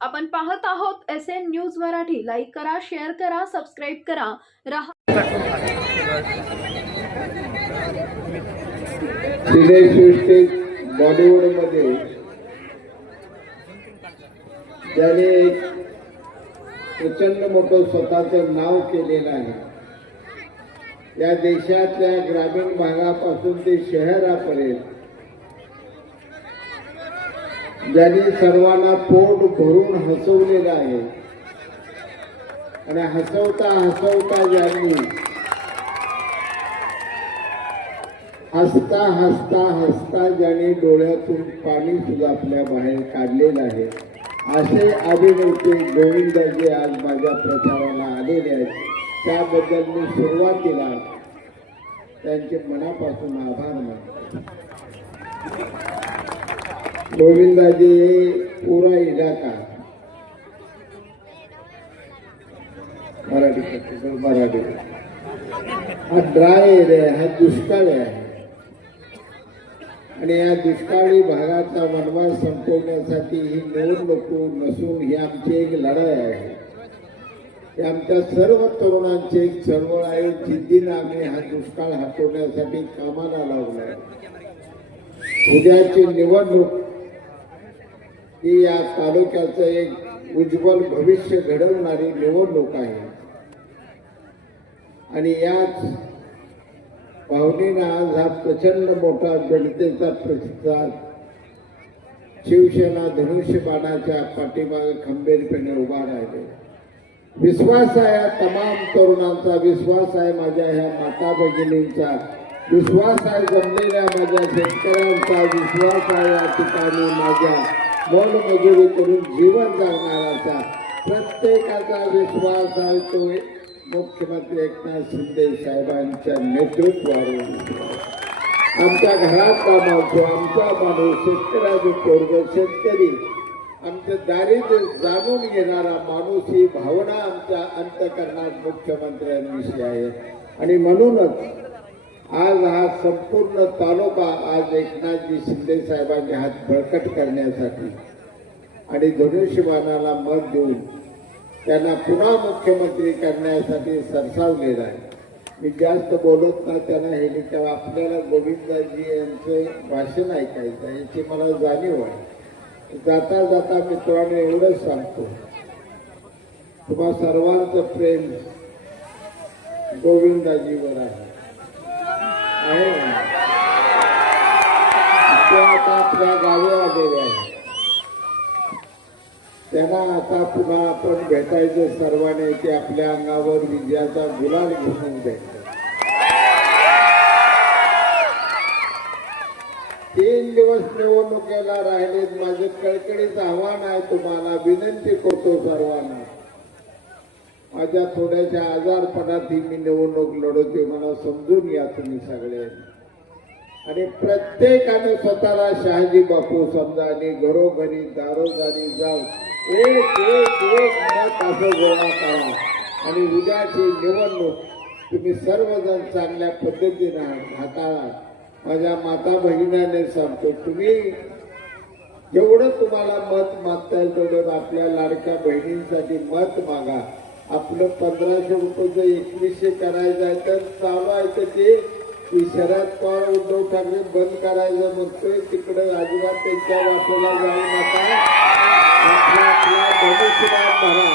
आपण पाहत आहोत S N news Marathi. Like करा शेअर करा सबस्क्राईब करा. रहा सिनेसृष्टीत बॉलिवूडमध्ये. त्याने एक प्रचंड मोठं स्वतःचं नाव केलेलं आहे. या देशातल्या ग्रामीण भागापासून ते शहरापर्यंत ज्यांनी सर्वांना पोट भरून हसवलेलं आहे. आणि हसवता हसवता ज्यांनी हसता हसता हसता ज्याने डोळ्यातून पाणी सुद्धा आपल्या बाहेर काढलेलं आहे. असे अभिनेते गोविंदाजी आज माझ्या प्रचाराला आलेले आहेत. त्याबद्दल मी सुरुवातीला त्यांचे मनापासून आभार मानतो. गोविंदाजी हे पुरा इलाका. मराठी मराठी. हा ड्राय एरिया आहे हा दुष्काळ आहे. आणि या दुष्काळी भागाचा वनवास संपवण्यासाठी ही निवडणूक नसून ही आमची एक लढाई आहे. ही आमच्या सर्व तरुणांची एक चळवळ आहे. जिद्दीनं आम्ही हा दुष्काळ हटवण्यासाठी कामाला लावलाय उद्याची निवडणूक ही या तालुक्याचं एक उज्ज्वल भविष्य घडवणारी निवडणूक आहे. आणि याच पाहुणीनं आज हा प्रचंड मोठा जनतेचा प्रतिसाद शिवसेना धनुष्यबाणाच्या पाठीमागे खंबीरपणे उभा राहिले. विश्वास आहे तमाम तरुणांचा विश्वास आहे माझ्या ह्या माता भगिनींचा विश्वास आहे जमलेल्या माझ्या शेतकऱ्यांचा विश्वास आहे या ठिकाणी माझ्या मनमजुरी करून जीवन जगणाराचा प्रत्येकाचा विश्वास आहे तो मुख्यमंत्री एकनाथ शिंदे साहेबांच्या नेतृत्वावर. आमच्या घरातला माणूस आमचा माणूस शेतकऱ्याचं पोरग शेतकरी. आमचं दारिद्र्य जाणून घेणारा माणूस ही भावना आमच्या अंतकरणात मुख्यमंत्र्यांविषयी आहे. आणि म्हणूनच आज हा संपूर्ण तालुका आज एकनाथजी शिंदे साहेबांचे हात बळकट करण्यासाठी आणि धनुष्यबाणाला मत देऊन त्यांना पुन्हा मुख्यमंत्री करण्यासाठी सरसावलेला आहे. मी जास्त बोलत ना त्यांना हे तेव्हा आपल्याला गोविंदाजी यांचं भाषण ऐकायचं याची मला जाणीव आहे. जाता जाता मित्रांनो एवढंच सांगतो. तुम्हा सर्वांचं प्रेम गोविंदाजीवर आहे. आहे आता आपल्या गावी आलेले आहे त्यांना आता पुन्हा आपण भेटायचं सर्वांनी की आपल्या अंगावर विजयाचा गुलाल घेऊन द्यायचा तीन दिवस निवडणुकीला राहिलेत. माझं कळकळीचं आव्हान आहे. तुम्हाला विनंती करतो सर्वांना. माझ्या थोड्याशा आजारपणात ही मी निवडणूक लढवते मला समजून या तुम्ही सगळे. आणि प्रत्येकाने स्वतःला शहाजी बापू समजा आणि घरोघरी दारोदारी जाऊन एक एक एक मत असं गोळा करा. आणि उद्याची निवडणूक तुम्ही सर्वजण चांगल्या पद्धतीनं हाताळा. माझ्या माता बहिणाने सांगतो तुम्ही जेवढं तुम्हाला मत मागता येईल तेवढं आपल्या लाडक्या बहिणींसाठी मत मागा. आपलं पंधराशे रुपयाचं एकवीसशे करायचं आहे तर चालू आहे तर ते की शरद पवार उद्धव ठाकरे बंद करायचं म्हणतोय. तिकडे अजिबात त्यांच्या वाटेला जाऊ नका. आपला आपला धनुष्यबाण भरा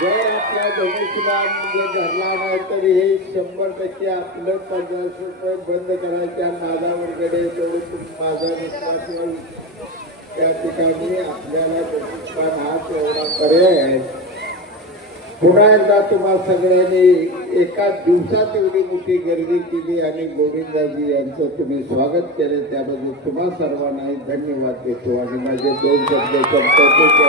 जर आपला धनुष्यबाण म्हणजे धरला नाही तर हे शंभर टक्के आपलं पंधराशे रुपये बंद करायच्या नादावर गेले तेवढं माझा विश्वास त्या ठिकाणी आपल्याला धनुष्यबाण हा तेवढा पर्याय आहे. पुन्हा एकदा तुम्हा सगळ्यांनी एका दिवसात एवढी मोठी गर्दी केली आणि गोविंदाजी यांचं तुम्ही स्वागत केले. त्याबद्दल तुम्हा सर्वांनाही धन्यवाद देतो आणि माझे दोन शब्द संपवतो.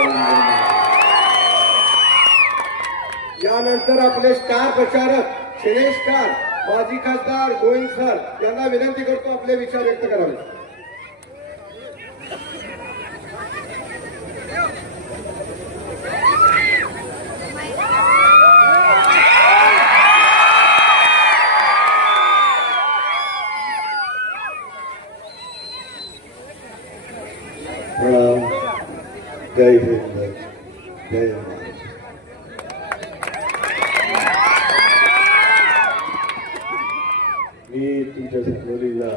यानंतर आपले स्टार प्रचारक शैलेश स्टार माजी खासदार गोविंद सर यांना विनंती करतो आपले विचार व्यक्त करावे. जय हिंद जय मी तुमच्या सांगलीला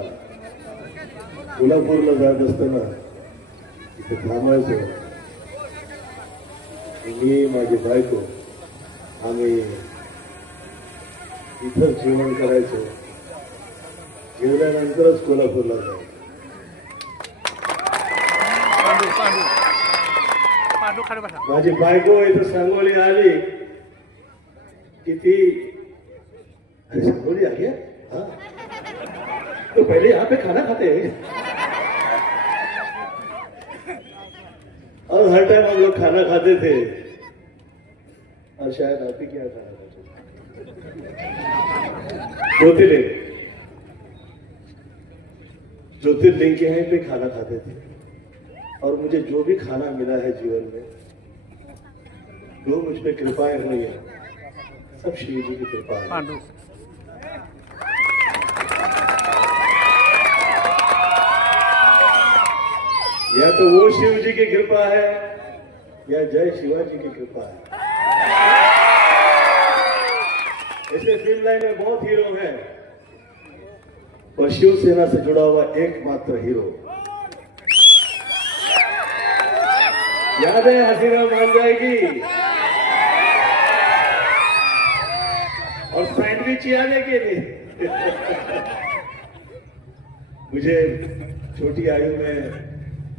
कोल्हापूरला जात असताना इथे थांबायचो मी माझी बायको आम्ही इथं जेवण करायचो. जेवल्यानंतरच कोल्हापूरला जायचो. माझी बायको सांगोली आली. अरे, सांगोली आ गया हाँ. तो पहले यहाँ पे खाना खाते. और हर टाइम हम लोग खाना खाते थे. और शायद आप ही क्या खाना खाते ज्योतिर्लिंग। ज्योतिर्लिंग के यहीं पे खाना खाते थे। और मुझे जो भी खाना मिला है जीवन में जो मुझ पर कृपाएँ हुई है सब शिव जी की कृपा है। या तो वो शिव जी की कृपा है या जय शिवाजी की कृपा है। इसलिए फ़िल्म लाइन में बहुत हीरो हैं। और शिवसेना से जुड़ा हुआ एकमात्र हीरो याद हसीना मान जाएगी। और सैंडविच याद कि नहीं मुझे छोटी आयु में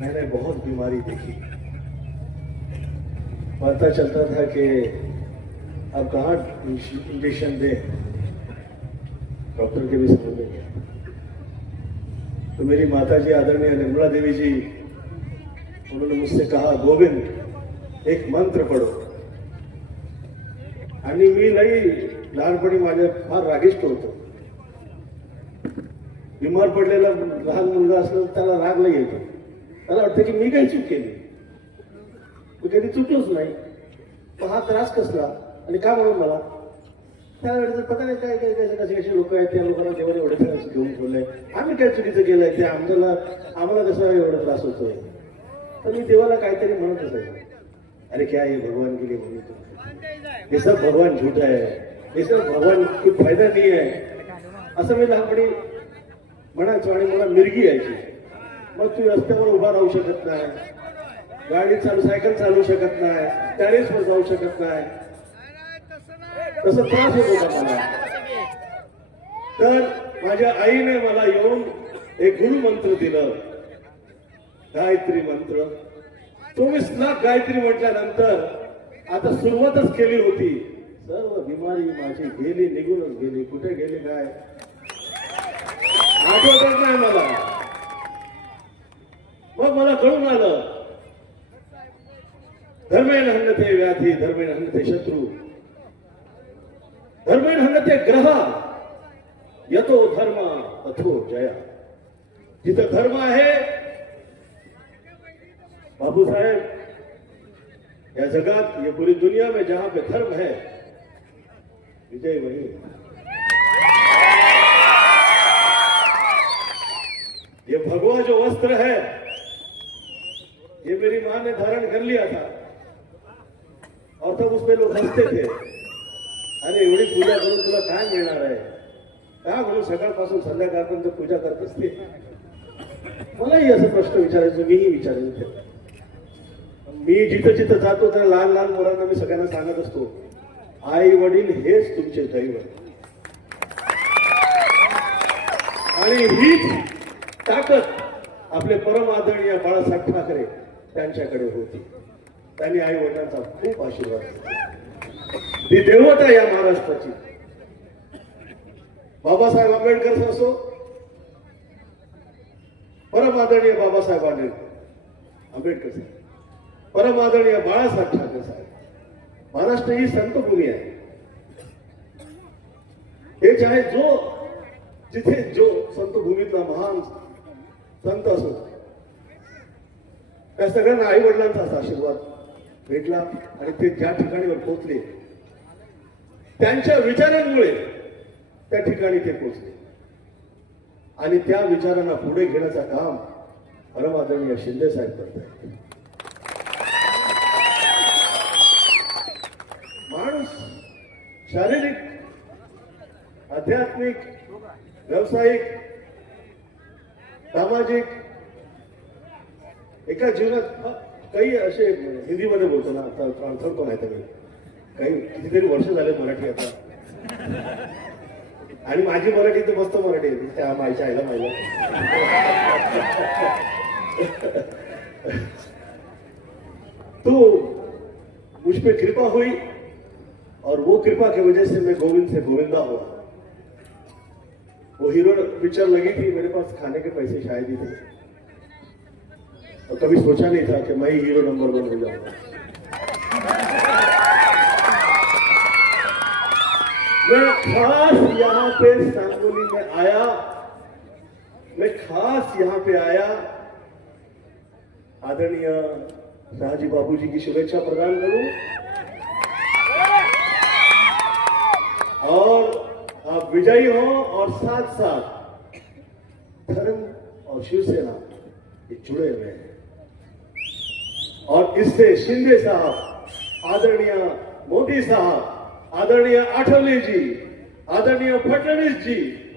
मैंने बहुत बीमारी देखी। पता चलता था कि अब कहा इंजेक्शन दे। डॉक्टर के भी समझ में गया तो मेरी माता जी आदरणीय निर्मला देवी जी उन्होंने मुझसे कहा गोविंद एक मंत्र पढ़ो. आणि मी लई लहानपणी माझ्या फार रागिष्ट होतो. बिमार पडलेला लहान मुलगा असला तर त्याला राग नाही येतो. त्याला वाटतं की मी काही चूक केली. मी कधी चुकलोच नाही. पण हा त्रास कसला? आणि का म्हणून मला? त्यावेळेस पता नाही काय काय कसे कसे लोक आहेत. त्या लोकांना देवाने एवढे त्रास घेऊन ठेवले. आम्ही काय चुकीचं केलंय? ते आमच्याला आम्हाला कसं एवढा त्रास होतोय? तर मी देवाला काहीतरी म्हणत असायचो अरे क्या हे भगवान के लिए बोली तुम सब भगवान झूठ आहे हे सब भगवान खूप फायदा नाही आहे असं मी लहानपणी म्हणायचो आणि मला मिरगी यायची. मग तू रस्त्यावर उभा राहू शकत नाही. गाडी चालू सायकल चालू शकत नाही. टॅरेसवर जाऊ शकत नाही. तसं त्रास होत होता मला. तर माझ्या आईने मला येऊन एक गुरुमंत्र दिलं. गायत्री मंत्र. चोवीस लाख गायत्री म्हटल्यानंतर आता सुरुवातच केली होती. सर्व बिमारी माझी गेली निघूनच गेली. कुठे गेली काय? आठवतच नाही मला. मग मला कळून आलं. धर्मेण हंगते व्याधी धर्मेण हंगते शत्रू. धर्मेण हंगते ग्रह. येतो धर्म अथो जया. जिथं धर्म आहे बाबू साहेब, या जगत, ये पूरी दुनिया में जहाँ पे धर्म है, विजय वही। ये भगवा जो वस्त्र है, ये मेरी माँ ने धारण कर लिया था। और तब उसमें लोग हँसते थे। अरे एवढी पूजा करून तुला काय मिळणार आहे का म्हणून सकाळपासून संध्याकाळपर्यंत पूजा करत असते मलाही असं प्रश्न विचारायचो मीही विचारेन ते. मी जिथं जिथं जातो त्या लहान लहान मुलांना मी सगळ्यांना सांगत असतो आई वडील हेच तुमचे दैव आणि हीच ताकद आपले परम आदरणीय बाळासाहेब ठाकरे त्यांच्याकडे होती. त्यांनी आई वडिलांचा खूप आशीर्वाद ती देवता या महाराष्ट्राची. बाबासाहेब आंबेडकर असो परम आदरणीय बाबासाहेब आंबेडकर. आंबेडकर साहेब परमादरणीय बाळासाहेब ठाकरे साहेब. महाराष्ट्र ही संतभूमी आहे. हे चाहे जो जिथे जो संतभूमीतला महान संत असो त्या सगळ्यांना आई असा आशीर्वाद भेटला आणि ते ज्या ठिकाणीवर पोहोचले त्यांच्या विचारांमुळे त्या ठिकाणी ते पोहोचले. आणि त्या विचारांना पुढे घेण्याचं काम परमादरणीय शिंदे साहेब करत आहेत शारीरिक आध्यात्मिक व्यावसायिक सामाजिक एका जीवनात काही असे हिंदीमध्ये बोलतो ना आता ट्रान्सफर आहे तर काही कितीतरी वर्ष झाले मराठी आता. आणि माझी मराठी तर मस्त मराठी आहे. त्या माझ्या आईला माझ्या तो मुझ पे कृपा हुई. और वो कृपा की वजह से मैं गोविंद से गोविंदा हुआ। वो हीरो पिक्चर लगी थी, मेरे पास खाने के पैसे शायद ही थे। और कभी सोचा नहीं था कि मैं ही हीरो नंबर वन हो जाऊँगा। मैं खास यहाँ पे सांगोली में आया। मैं खास यहाँ पे आया। आदरणीय शाहजी बाबू जी की शुभेच्छा प्रदान करूँ और आप विजयी हो और साथ साथ धर्म और शिवसेना ये जुड़े हुए हैं। और इससे शिंदे साहब, आदरणीय मोदी साहब, आदरणीय आठवले जी, आदरणीय फडणवीस जी